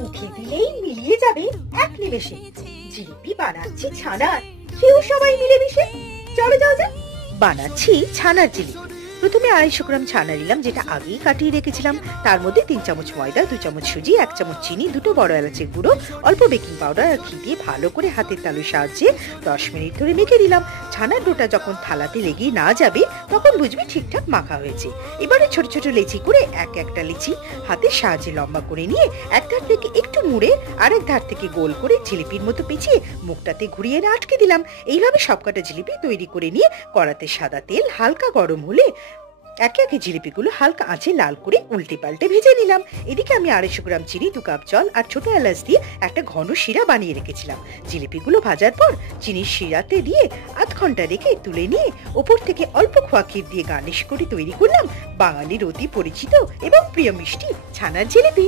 মুখে দিলেই মিলিয়ে যাবে এক নিমেষে। জিলিপি বানাচ্ছি ছানার, কেউ সবাই মিলেমিশে। চলো যাও যাক। বানাচ্ছি ছানার জিলিপি। প্রথমে 250 গ্রাম ছানা নিলাম, যেটা আগেই কাটিয়ে রেখেছিলাম। তার মধ্যে 3 চামচ ময়দা, 2 চামচ সুজি, 1 চামচ চিনি, 2 বড় এলাচের গুঁড়ো, অল্প বেকিং পাউডার আর ঘি দিয়ে ভালো করে হাতের তালুর সাহায্যে 10 মিনিট ধরে মেখে দিলাম। ছানার ডোটা যখন থালাতে লেগে না যাবে তখন বুঝবি ঠিকঠাক মাখা হয়েছে। এবারে ছোট ছোট লেচি করে একটা লেচি হাতের সাহায্যে লম্বা করে নিয়ে এক ধার থেকে একটু মুড়ে আরেক ধার থেকে গোল করে জিলিপির মতো পেঁচিয়ে মুখটাতে ঘুরিয়ে আটকে দিলাম। এইভাবে সবকটা জিলিপি তৈরি করে নিয়ে কড়াতে সাদা তেল হালকা গরম হলে একে একে জিলিপিগুলো হালকা আঁচে লাল করে উল্টে পাল্টে ভেজে নিলাম। এদিকে আমি 250 গ্রাম চিনি, 2 কাপ জল আর ছোট এলাচ দিয়ে একটা ঘন শিরা বানিয়ে রেখেছিলাম। জিলিপিগুলো ভাজার পর চিনির শিরাতে দিয়ে আধ ঘন্টা রেখে তুলে নিয়ে ওপর থেকে অল্প খোয়া ক্ষীর দিয়ে গার্নিশ করে তৈরি করলাম বাঙালির অতি পরিচিত এবং প্রিয় মিষ্টি ছানার জিলিপি।